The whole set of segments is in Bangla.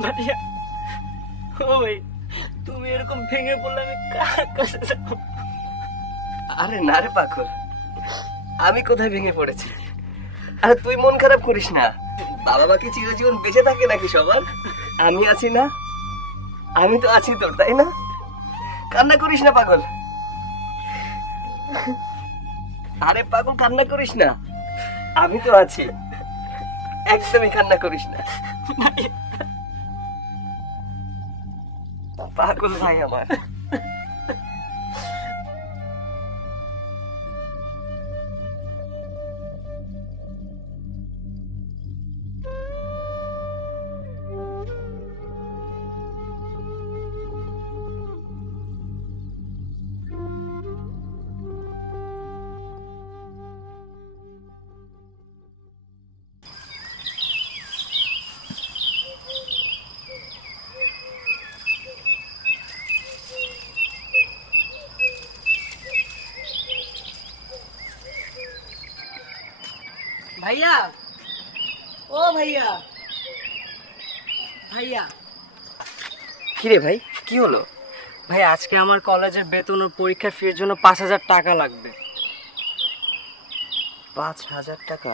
ভাইয়া ও ভাই, তুমি এরকম ভেঙে পড়লে আমি কার কাছে যাবো? আরে না রে পাগল, আমি কোথায় ভেঙে পড়েছি? আরে তুই মন খারাপ করিস না, বাবা মাকে চিরজীবন বেঁচে থাকে নাকি সবার? আমি আছি না, আমি তো আছি তোর, তাই না? কান্না করিস না পাগল। আরে পাগল কান্না করিস না, আমি তো আছি, একদমই কান্না করিস না। পাগল ভাই আমার। ভাইয়া ও ভাইয়া, ভাইয়া কি রে ভাই, কি হলো? ভাই আজকে আমার কলেজের বেতন ও পরীক্ষার ফির জন্য 5,000 টাকা লাগবে। 5,000 টাকা?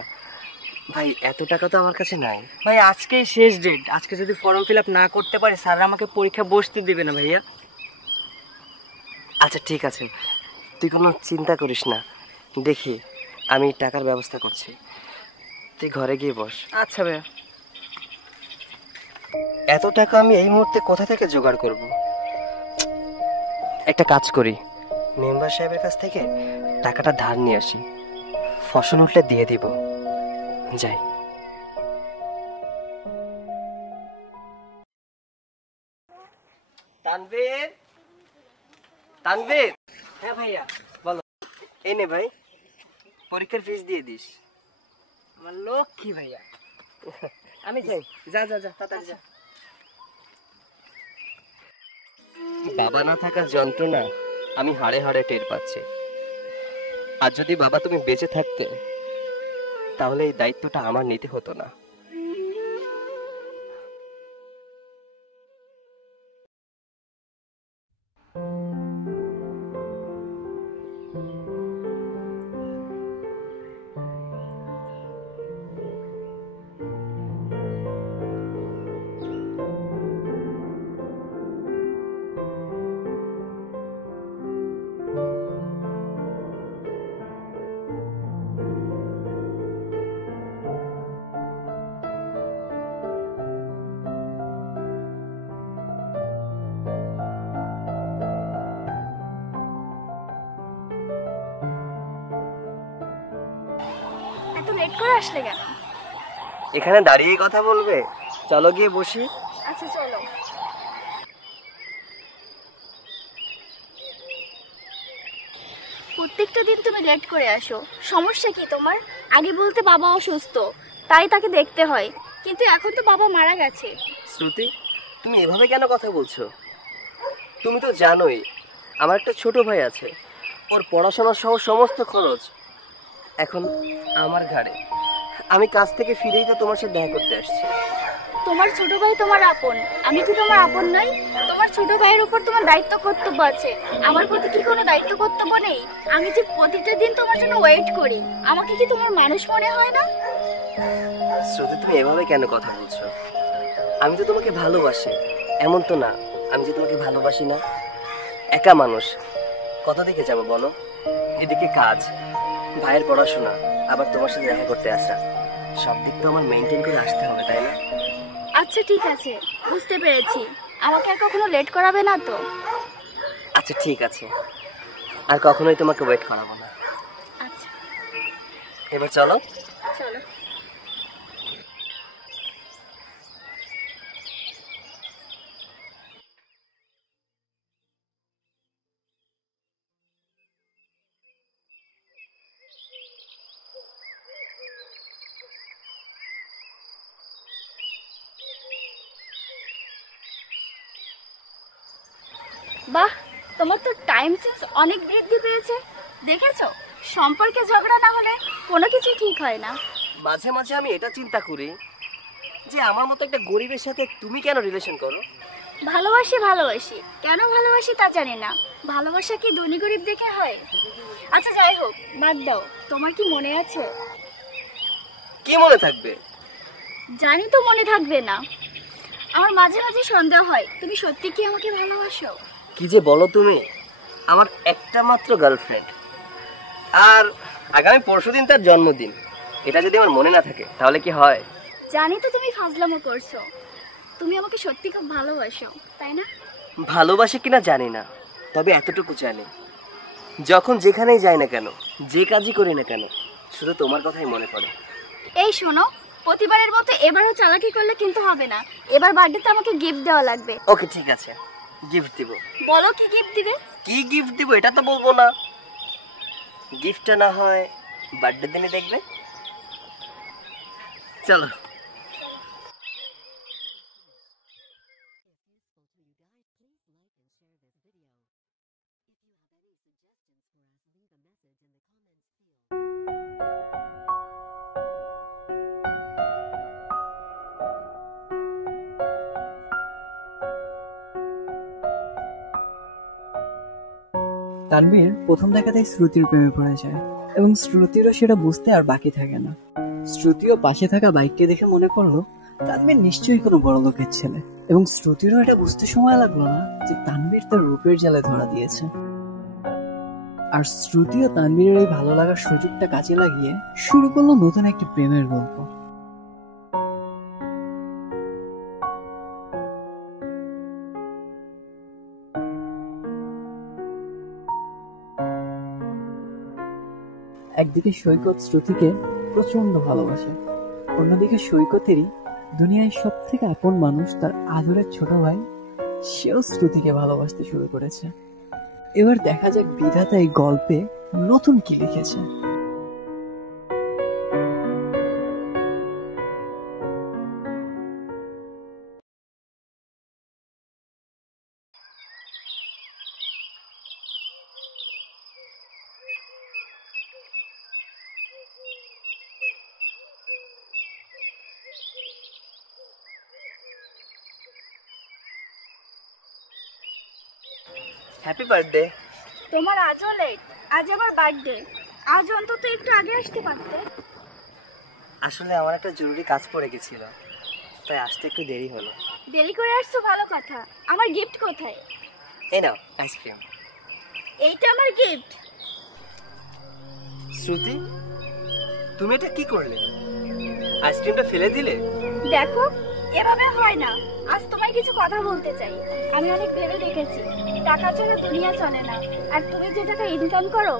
ভাই এত টাকা তো আমার কাছে নাই। ভাই আজকেই শেষ ডেট, আজকে যদি ফর্ম ফিল আপ না করতে পারি স্যার আমাকে পরীক্ষা বসতে দেবে না ভাইয়া। আচ্ছা ঠিক আছে, তুই কোনো চিন্তা করিস না, দেখি আমি টাকার ব্যবস্থা করছি, তুই ঘরে গিয়ে বস। আচ্ছা ভাইয়া। এত টাকা আমি এই মুহূর্তে কোথা থেকে জোগাড় করব? একটা কাজ করি, মেম্বার সাহেবের কাছ থেকে টাকাটা ধার নিয়ে আসি, ফসল উঠলে দিয়ে দিব। যাই। তানভীর, তানভীর। হ্যাঁ ভাইয়া। বলো। এই নে ভাই, পরীক্ষার ফিস দিয়ে দিস। আমার লক্ষ্মী ভাইয়া। আমি যাই। যা যা যা, তাড়াতাড়ি যা। বাবা না থাকার যন্ত্রণা আমি হাড়ে হাড়ে টের পাচ্ছি। আর যদি বাবা তুমি বেঁচে থাকতে, তাহলে এই দায়িত্বটা আমার নিতে হতো না। এত লেট করে আসলে কেন? এখানে দাঁড়িয়ে কথা বলবে? চলো গিয়ে বসি। আচ্ছা চলো। প্রত্যেকটা দিন তুমি লেট করে আসো, সমস্যা কি তোমার? আগে বলতে বাবা অসুস্থ, তাই তাকে দেখতে হয়, কিন্তু এখন তো বাবা মারা গেছে। শ্রুতি, তুমি এভাবে কেন কথা বলছো? তুমি তো জানোই আমার একটা ছোট ভাই আছে, ওর পড়াশোনা সহ সমস্ত খরচ এখন আমার ঘাড়ে। আমি কাজ থেকে ফিরেই তো তোমার সাথে দেখা করতে আসছি। তোমার ছোট ভাই তোমার আপন, আমি কি তোমার আপন নই? তোমার ছোট ভাইয়ের উপর তোমার দায়িত্ব কর্তব্য আছে, আমার প্রতি কি কোনো দায়িত্ব কর্তব্য নেই? আমি যে প্রতিটা দিন তোমার জন্য ওয়েট করি, আমাকে কি তোমার মানুষ মনে হয় না? শ্রুতি, তুমি এভাবে কেন কথা বলছো? আমি তো তোমাকে ভালোবাসি, এমন তো না আমি যে তোমাকে ভালোবাসি না। একা মানুষ, কত দিকে যাবো বলো? এদিকে কাজ, ভাইয়ের পড়াশোনা, আবার তোমার সাথে দেখা করতে আসা, সব দিক তো আমার মেনটেন করে আসতে হবে, তাই না? আচ্ছা ঠিক আছে, বুঝতে পেরেছি, আমাকে আর কখনো লেট করাবে না তো? আচ্ছা ঠিক আছে, আর কখনোই তোমাকে ওয়েট করাবো না। আচ্ছা এবার চলো। চলো। বাহ, তোমার তো টাইম সেন্স অনেক বৃদ্ধি পেয়েছে। দেখেছো, সম্পর্কে ঝগড়া না হলে কোনো কিছু ঠিক হয় না। মাঝে মাঝে আমি এটা চিন্তা করি যে আমার মতো একটা গরিবের সাথে তুমি কেন রিলেশন করো? ভালোবাসি কেন ভালোবাসি তা জানি না। ভালোবাসা কি ধনী গরিব দেখে হয়? আচ্ছা যাই হোক, বাদ দাও। তোমার কি মনে আছে? কি মনে থাকবে? জানি তো মনে থাকবে না। আমার মাঝে মাঝে সন্দেহ হয় তুমি সত্যি কি আমাকে ভালোবাসো। কি যে বলো তুমি! আমার একটা মাত্র গার্লফ্রেন্ড, আর আগামী পরশুদিন তার জন্মদিন। এটা যদি আমার মনে না থাকে তাহলে কি হয়? জানি তো তুমি ফাজলামো করছো। তুমি আমাকে সত্যি খুব ভালোবাসো, তাই না? ভালোবাসে কিনা জানি না, তবে এতটুকু জানি, যখন যেখানেই যাই না কেন, যে কাজই করি না কেন, শুধু তোমার কথাই মনে পড়ে। এই শোনো, প্রতিবারের মতো এবারও চালাকি করলে কিন্তু হবে না। এবার বার্থডেতে আমাকে গিফট দেওয়া লাগবে। ওকে ঠিক আছে, গিফট দিব। বলো কি গিফট দিবে? কি গিফট দিব এটা তো বলবো না। গিফটটা না হয় বার্থডে দিনে দেখবে। চলো। তানভীর প্রথম দেখাতেই শ্রুতির প্রেমে পড়ে যায় এবং শ্রুতিরও সেটা বুঝতে আর বাকি থাকে না। শ্রুতিও পাশে থাকা বাইককে দেখে মনে করলো তানভীর নিশ্চয়ই কোনো বড় লোকের ছেলে, এবং শ্রুতিরও এটা বুঝতে সময় লাগলো না যে তানভীর তার রূপের জালে ধরা দিয়েছে। আর শ্রুতিও তানভীরের এই ভালো লাগার সুযোগটা কাজে লাগিয়ে শুরু করলো নতুন একটি প্রেমের গল্প। একদিকে সৈকত শ্রুতিকে প্রচন্ড ভালোবাসে, অন্যদিকে সৈকতেরই দুনিয়ায় সব থেকে আপন মানুষ, তার আদরের ছোট ভাই, সেও শ্রুতিকে ভালোবাসতে শুরু করেছে। এবার দেখা যাক বিধাতা এই গল্পে নতুন কি লিখেছে। Happy birthday. তোমার আজও লেট। আজ আমার বার্থডে। আজ অন্তত একটু আগে আসতে পারতে। আসলে আমার একটা জরুরি কাজ পড়ে গেছিল, তাই আসতে একটু দেরি হলো। দেরি করে আসছো ভালো কথা। আমার গিফট কোথায়? এই নাও আইসক্রিম। এইটা আমার গিফট। শ্রুতি, তুমি এটা কি করলে? আইসক্রিমটা ফেলে দিলে? দেখো, এভাবে হয় না। আজ তোমায় কিছু কথা বলতে চাই। আমি অনেক ভেবে দেখেছি, টাকা ছাড়া দুনিয়া চলে না। আর তুমি যে টাকা ইনকাম করো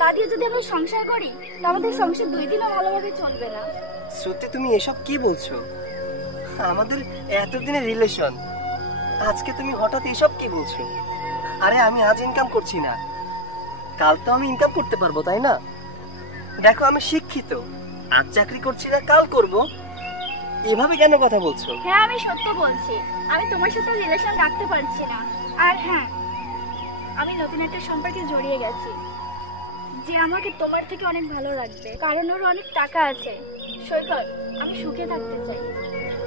তা দিয়ে যদি আমি সংসার করি, তা আমাদের সংসার 2 দিনও ভালোভাবে চলবে না। শ্রুতি, তুমি এসব কি বলছো? আমাদের এতদিনের রিলেশন, আজকে তুমি হঠাৎ এসব কি বলছো? আরে আমি আজ ইনকাম করছি না, কাল তো আমি ইনকাম করতে পারবো, তাই না? দেখো আমি শিক্ষিত, আজ চাকরি করছি না, কাল করব। এভাবে কেন কথা বলছো? হ্যাঁ, আমি সত্য বলছি। আমি তোমার সাথে রিলেশন রাখতে পারছি না। আর হ্যাঁ, আমি নতুন একটা সম্পর্কে জড়িয়ে গেছি, যে আমাকে তোমার থেকে অনেক ভালো রাখবে, কারণ ওর অনেক টাকা আছে। সৈকত, আমি সুখে থাকতে চাই।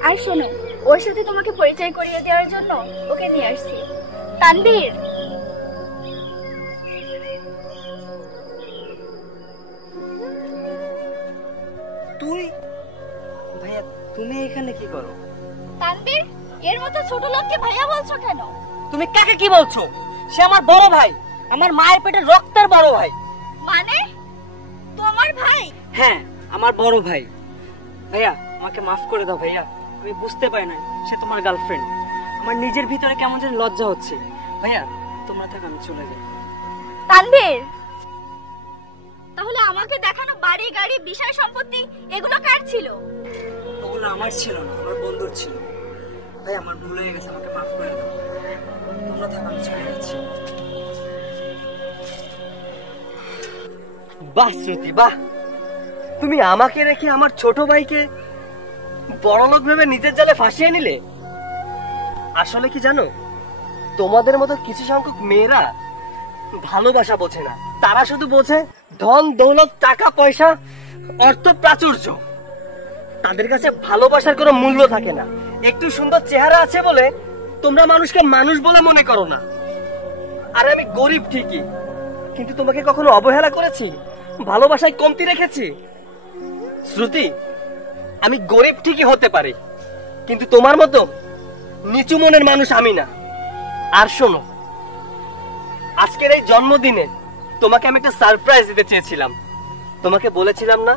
আর শোনো, ওর সাথে তোমাকে পরিচয় করিয়ে দেওয়ার জন্য ওকে নিয়ে আসছি। তানভীর, তুই? ভাইয়া, তুমি এখানে কি করো? তানভীর, এর মতো ছোট লোককে ভাইয়া বলছো কেন? তুমি কাকে কি বলছো? সে আমার বড় ভাই, আমার মায়ের পেটের রক্তের বড় ভাই। মানে তোমার ভাই? হ্যাঁ, আমার বড় ভাই। ভাইয়া, আমাকে মাফ করে দাও ভাইয়া, আমি বুঝতে পারি না সে তোমার গার্লফ্রেন্ড। আমার নিজের ভিতরে কেমন যেন লজ্জা হচ্ছে। ভাইয়া, তোমরা থাক, আমি চলে যাই। তানভীর, তাহলে আমাকে দেখানো বাড়ি গাড়ি বিষয় সম্পত্তি এগুলো কার ছিল? ওগুলো আমার ছিল না, আমার বন্ধুর ছিল। ভাই, আমার ভুল হয়ে গেছে, আমাকে মাফ করে দাও। তোমরা থাক, আমি চলে যাচ্ছি। বাহ শ্রুতি, বাহ! তুমি আমাকে রেখে আমার ছোট ভাইকে বড়লোক ভেবে নিজের জালে ফাঁসিয়ে নিলে। আসলে কি জানো, তোমাদের মতো কিছু সংখ্যক মেয়েরা ভালোবাসা বোঝে না, তারা শুধু বোঝে ধন দৌলত, টাকা পয়সা, অর্থ প্রাচুর্য। তাদের কাছে ভালোবাসার কোনো মূল্য থাকে না। একটু সুন্দর চেহারা আছে বলে তোমরা মানুষকে মানুষ বলে মনে করো না। আর আমি গরিব ঠিকই, কিন্তু তোমাকে কখনো অবহেলা করেছি, ভালোবাসায় কমতি রেখেছি? শ্রুতি, আমি গরিব ঠিকই হতে পারি, কিন্তু তোমার মতো নিচু মনের মানুষ আমি না। আর শোনো, আজকের এই জন্মদিনে তোমাকে আমি একটা সারপ্রাইজ দিতে চেয়েছিলাম। তোমাকে বলেছিলাম না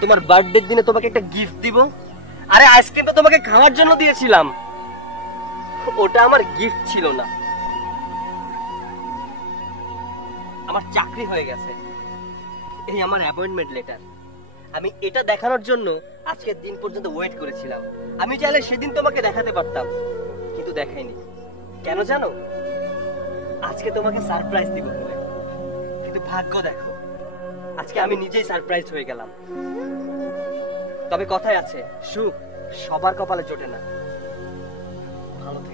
তোমার বার্থডের দিনে তোমাকে একটা গিফট দিব? আরে আইসক্রিম তো তোমাকে খাওয়ার জন্য দিয়েছিলাম, ওটা আমার গিফট ছিল না। আমার চাকরি হয়ে গেছে, এই আমার অ্যাপয়েন্টমেন্ট লেটার। আমি এটা দেখানোর জন্য আজকের দিন পর্যন্ত ওয়েট করেছিলাম। আমি চাইলে সেদিন তোমাকে দেখাতে পারতাম, কিন্তু দেখাইনি। কেন জানো? আজকে তোমাকে সারপ্রাইজ দিব বলে। কিন্তু ভাগ্য দেখো, আজকে আমি নিজেই সারপ্রাইজ হয়ে গেলাম। তবে কথায় আছে, সুখ সবার কপালে জোটে না। ভালো থেকো।